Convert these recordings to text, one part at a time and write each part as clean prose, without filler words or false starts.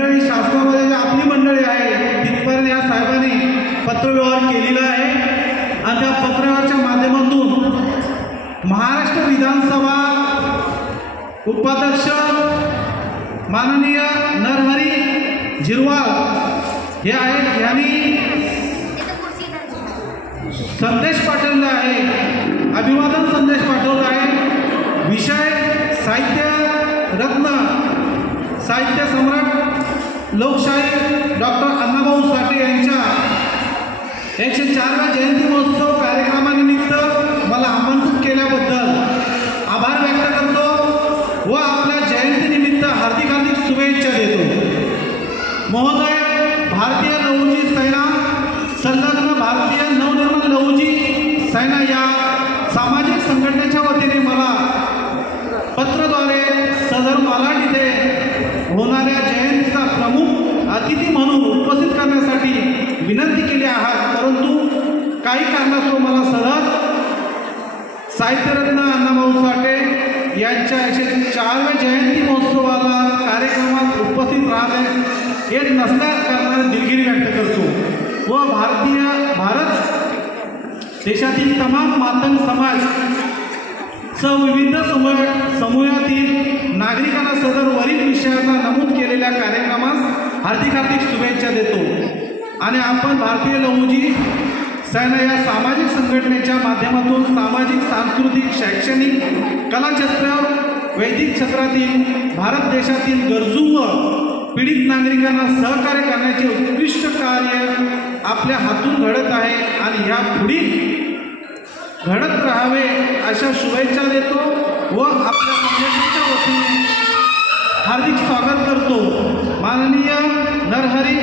मंडळी शासनामध्ये जी आपली मंडळी आहे तिथपर्यंत या साहेबांनी पत्रव्यवहार केलेला आहे आणि त्या पत्रव्यवहाराच्या माध्यमातून महाराष्ट्र विधानसभा उपाध्यक्ष माननीय नरहरी झिरवाल हे आहेत, यांनी संदेश पाठवला आहे, अभिवादन संदेश पाठवला आहे। विषय साहित्य रत्न साहित्य सम्राट लोकशाही डॉक्टर अण्णाभाऊ साठे यांच्या 104व्या जयंती महोत्सव कार्यक्रमानिमित्त मला आमंत्रित केल्याबद्दल आभार व्यक्त करतो व आपल्या जयंतीनिमित्त हार्दिक हार्दिक शुभेच्छा देतो। महोदय, भारतीय लहुजी सेना संलग्न भारतीय नवनिर्माण लहुजी सेना या सामाजिक संघटनेच्या वतीने मला पत्राद्वारे सदर मालाड इथे होणाऱ्या जयंतीचा प्रमुख अतिथी म्हणून उपस्थित करण्यासाठी विनंती केली आहे, परंतु काही कारणास्तव मला सहज साहित्यरत्न अण्णाभाऊ साठे यांच्या 104व्या जयंती महोत्सवाला कार्यक्रमात उपस्थित राहणे येत नसल्या कारणाने दिलगिरी व्यक्त करतो व भारत देशातील तमाम मातंग समाज विविध समूहातील नागरिकांना सदर वरील विषयाचा नमूद केलेल्या कार्यक्रमास हार्दिक हार्दिक शुभेच्छा देतो आणि आपण भारतीय लहुजी सेना या सामाजिक संघटनेच्या माध्यमातून सामाजिक, सांस्कृतिक, शैक्षणिक, कला क्षेत्र, वैदिक क्षेत्रातील भारत देशातील गरजू व पीडित नागरिकांना सहकार्य करण्याचे उत्कृष्ट कार्य आपल्या हातून घडत आहे आणि यापुढे घडत राहावे अशा शुभेच्छा देतो व आपल्या संघटनेच्या वतीने हार्दिक स्वागत करतो। माननीय नरहरी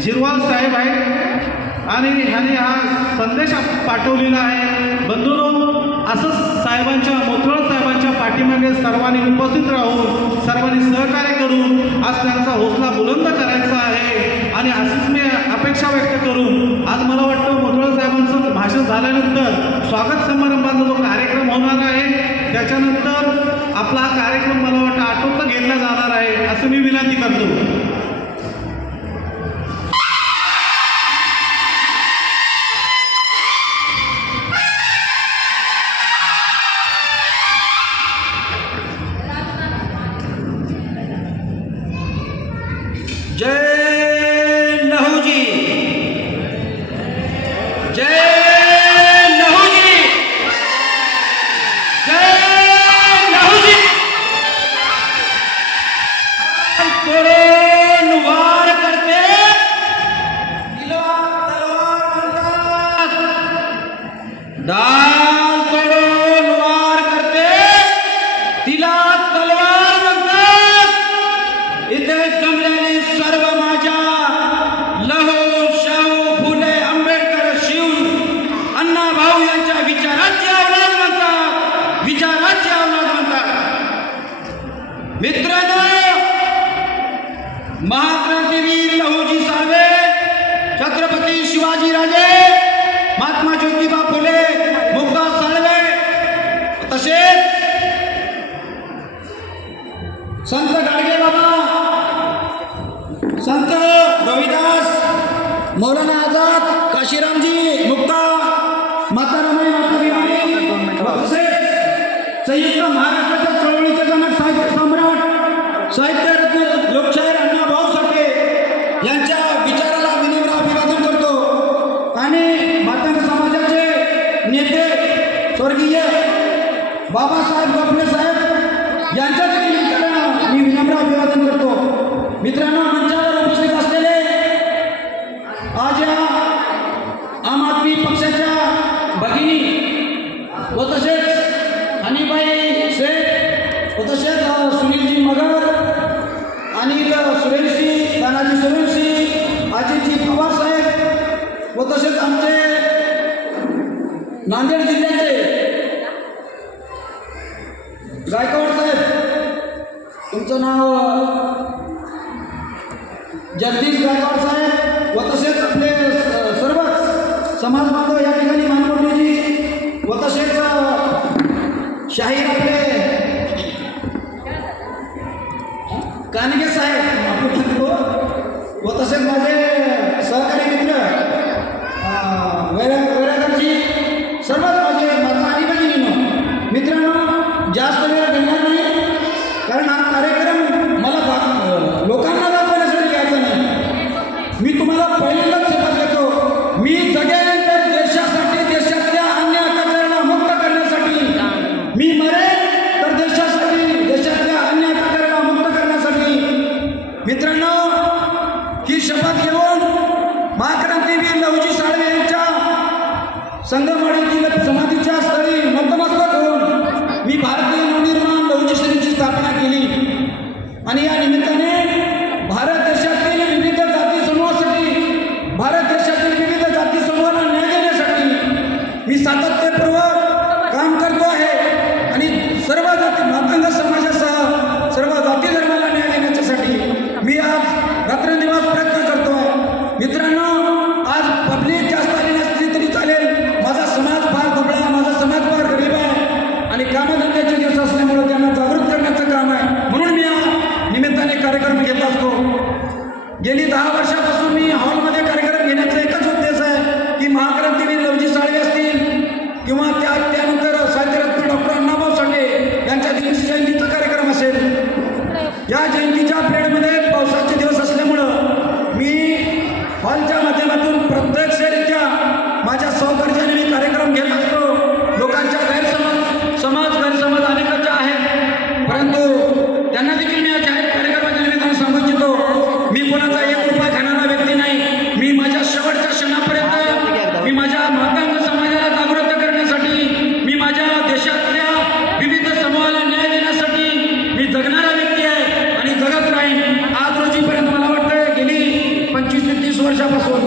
झिरवाल साहेब आहेत आणि ह्यांनी हा संदेश पाठवलेला आहे। बंधूंनो, असंच साहेबांच्या मोथळ साहेबांच्या पाठीमागे सर्वांनी उपस्थित राहून सर्वांनी सहकार्य करून आज त्यांचा हौसला बुलंद करायचा आहे आणि अशीच मी अपेक्षा व्यक्त करून आज मला वाटतं मोथळ साहेबांचं भाषण झाल्यानंतर स्वागत समारंभाचा जो कार्यक्रम होणार आहे त्याच्यानंतर आपला हा कार्यक्रम मला वाटतं आटोपता घेतला जाणार आहे असं मी विनंती करतो। जय लहुजी, जय लहुजी, जय लहुजी। तोड़ों वार करते तलवार बनतात, दाल तोड़ों वार करते तिला तलवार बनतात। इथे जमलेली सर्व माझ्या लहू शाहू फुले आंबेडकर शिव अण्णाभाऊ यांच्या विचाराची औलाद म्हणतात, विचाराची औलाद म्हणतात। मित्रांनो, महाक्रांतीवीर लहुजी साळवे, छत्रपती शिवाजीराजे, महात्मा ज्योतिबा फुले, मुक्ता साळवे तसेच संत गाडगे बाबा, संत रविदास, मौलाना आजाद, काशीरामजी, मुक्ता, माता रमाई, माता बिहारी, संयुक्त महाराष्ट्राच्या चळवळीचे जनक साहित्य सम्राट साहित्य रत्न लोकशाहीर अण्णाभाऊ साठे यांच्या विचाराला विनम्र अभिवादन करतो आणि मातंग समाजाचे नेते स्वर्गीय बाबासाहेब गोखले साहेब यांच्या देखील विचाराला मी विनम्र अभिवादन करतो। मित्रांनो, मंचावर उपस्थित असलेले आज या आम आदमी पक्षाच्या भगिनी व तसेच हनीबाई शेख व तसेच सुनीलजी मगर, अनिल सुरेशजी, तानाजी सुरेशजी, अजितजी पवार साहेब व तसेच आमचे नांदेड जिल्ह्याचे गायकवाड साहेब, तुमचं नाव जगदीश गायकवाड साहेब व तसेच आपले सर्वच समाज बांधव या ठिकाणी मानमोठीजी व तसेच शाहीर आपले कानगे साहेब, व तसेच माझे सहकारी मित्र वैरागरजी, सर्वच माझे माता आणि बहिणींनो, मित्रांनो, जास्त वेळ घेणार नाही, कारण हा कार्यक्रम मला लोकांना दाखवण्यासाठी यायचा नाही. मी तुम्हाला पहिल्यांदाच शपथ देतो, मी जगेन तर देशासाठी, देशातल्या अन्य अत्याचाराला मुक्त करण्यासाठी, मी मरेन तर देशासाठी, देशातल्या अन्य अत्याचाराला मुक्त करण्यासाठी. मित्रांनो, ही शपथ घेऊन महाक्रांतीवीर लवजी साळवे यांच्या संगमवाडीतील समाधीच्या स्थळी नतमस्तक होऊन मी भारतीय नवनिर्माण लवजी सेनेची स्थापना केली. आणि या निमित्ताने भारत देशातील विविध जाती समूहासाठी, भारत देशातील विविध जाती समूहांना न्याय देण्यासाठी मी सातत्यपूर्वक काम करतो आहे. आणि सर्व जाती मातंग समाजासह सर्व जाती धर्माला न्याय देण्याच्यासाठी मी आज रात्रंदिवस प्रयत्न करतो आहे. मित्रांनो, आज पब्लिक जास्त आली नसली तरी चालेल, माझा समाज फार दुबळा, माझा समाज फार गरीब आहे आणि कामधंद्याचे दिवस असल्यामुळे त्यांना जागृत करण्याचं काम आहे. म्हणून मी या निमित्ताने कार्यक्रम घेत असतो. गेली 10 वर्षापासून मी हॉलमध्ये कार्यक्रम घेण्याचा एकच उद्देश आहे की महाक्रांतीवीर लवजी साळवे असतील किंवा त्यानंतर साहित्यरत्न डॉक्टर अण्णाभाऊ साठे यांच्या जयंतीचा कार्यक्रम असेल. या जयंतीच्या पिरियडमध्ये पावसाचे दिवस असल्यामुळं मी हॉलच्या माध्यमातून प्रत्यक्षरित्या माझ्या सहकार्याने मी कार्यक्रम घेत असतो. लोकांच्या गैरसमज अनेकांच्या आहेत, परंतु त्यांना देखील मी या जाहीर कार्यक्रमाच्या निमित्ताने सांगू इच्छितो, मी कोणाचा 1 रुपया खाणारा व्यक्ती नाही. मी माझ्या शेवटच्या क्षणापर्यंत मी माझ्या मातंग समाजाला जागृत करण्यासाठी, मी माझ्या देशातल्या विविध समूहाला न्याय देण्यासाठी मी जगणारा व्यक्ती आहे आणि जगत राहीन. आज रोजीपर्यंत मला वाटतं गेली 25 ते 30 वर्षापासून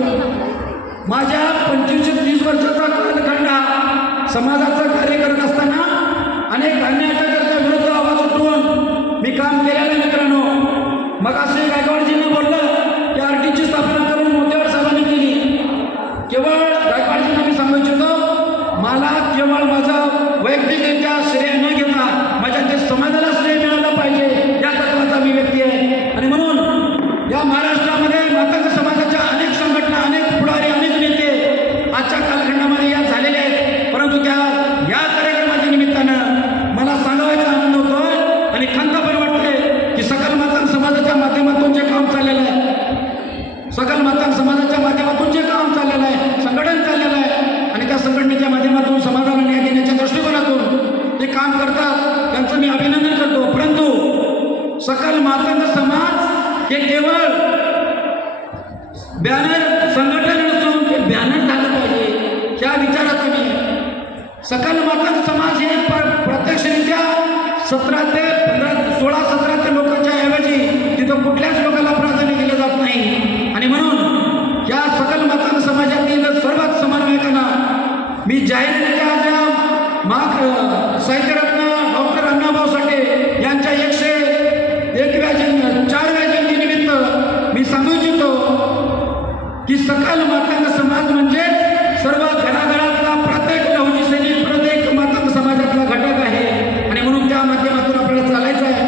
माझ्या 25 ते 30 वर्षाचा कालखंड हा समाजाचं कार्य करत असताना अनेक अन्य अत्याचाराच्या विरुद्ध आवाज उठवून मी काम केलेलं आहे. मित्रांनो, मग असे गायकवाडजींना बोललं की आरटीची स्थापना करून मोतेवाड साहेबांनी केली. केवळ गायकवाडजींना मी सांगू इच्छितो, मला केवळ माझं वैयक्तिकरित्या श्रेय न घेता माझ्या ते समाजाला श्रेय मिळालं पाहिजे या तत्वाचा मी व्यक्ती आहे. आणि म्हणून या महाराष्ट्रामध्ये मातंग समाजाच्या अनेक संघटना, अनेक पुढारी, अनेक नेते आजच्या कालखंडामध्ये या झालेले आहेत. परंतु या कार्यक्रमाच्या निमित्तानं मला सांगायचा आनंद होतो आणि खंत पण वाटते की सकल मातंग समाजाच्या माध्यमातून जे काम चाललेलं आहे, सकल मातंग समाजाच्या माध्यमातून जे काम चाललेलं आहे, संघटन चाललेलं आहे आणि त्या संघटनेच्या माध्यमातून समाजाला न्याय देण्याच्या दृष्टिकोनातून ते काम करतात, त्यांचं मी अभिनंदन करतो. परंतु सकल मातंग समाज हे केवळ बॅनर संघटन नसून ते बॅनर झालं पाहिजे या विचाराचा मी. सकल मातंग समाज हे प्रत्यक्षरित्या 16 ते लोकांच्या ऐवजी तिथं कुठल्याच लोकांना प्राधान्य दिलं जात नाही. आणि म्हणून या सकल मातंग समाजातील सर्वच समन्वयकांना मी जाहीररित्या साहित्यरत्न डॉक्टर अण्णाभाऊ साठे यांच्या 4व्या जयंतीनिमित्त मी सांगू इच्छितो की सकल मातंग समाज म्हणजे सर्व घराघरातला प्रत्येक लवजी सैनिक, प्रत्येक मातंग समाजातला घटक आहे आणि म्हणून त्या माध्यमातून आपल्याला चालायचं आहे.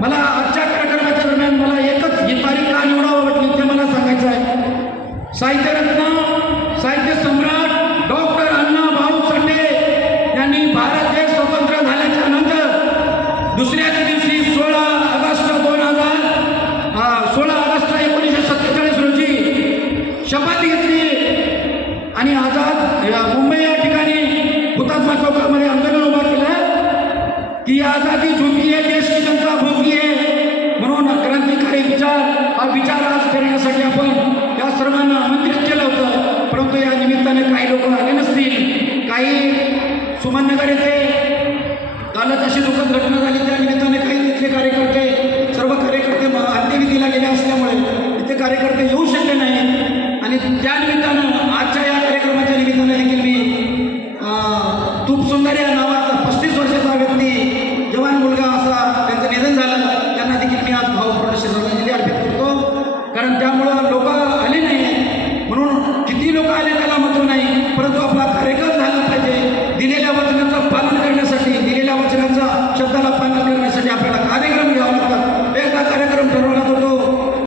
मला आजच्या कार्यक्रमाच्या दरम्यान मला एकच ही तारीख का निवडावं वाटली ते मला सांगायचं आहे. साहित्यरत्न, साहित्य सम्राट डॉक्टर अण्णाभाऊ साठे यांनी भारत देश स्वतंत्र झाल्याच्या नंतर दुसऱ्याच दिवशी 16 ऑगस्ट 1947 रोजी शपथ घेतली आणि आझाद मुंबई या ठिकाणी हुतात्मा चौकामध्ये आंदोलन उभा केलं की आझादी झुकी है, देश की जनता भूकी है. म्हणून क्रांतिकारी हा विचार आज करण्यासाठी आपण या सर्वांना आमंत्रित केलं होतं. परंतु या निमित्ताने काही लोक आले नसतील, काही सुमननगर येथे कालच अशी दुःखद घटना झाली, त्या निमित्ताने काही तिथले कार्यकर्ते, सर्व कार्यकर्ते अंत्यविधीला गेले असल्यामुळे इथे कार्यकर्ते येऊ शकले नाही. आणि त्या निमित्तानं आजच्या या कार्यक्रमाच्या निमित्तानं देखील मी तूप सुंदर या नावाचा 35 वर्षाचा व्यक्ती, जवान मुलगा असा त्यांचं निधन झालं, त्यांना देखील मी आज भावपूर्ण श्रद्धांजली अर्पित करतो. कारण त्यामुळे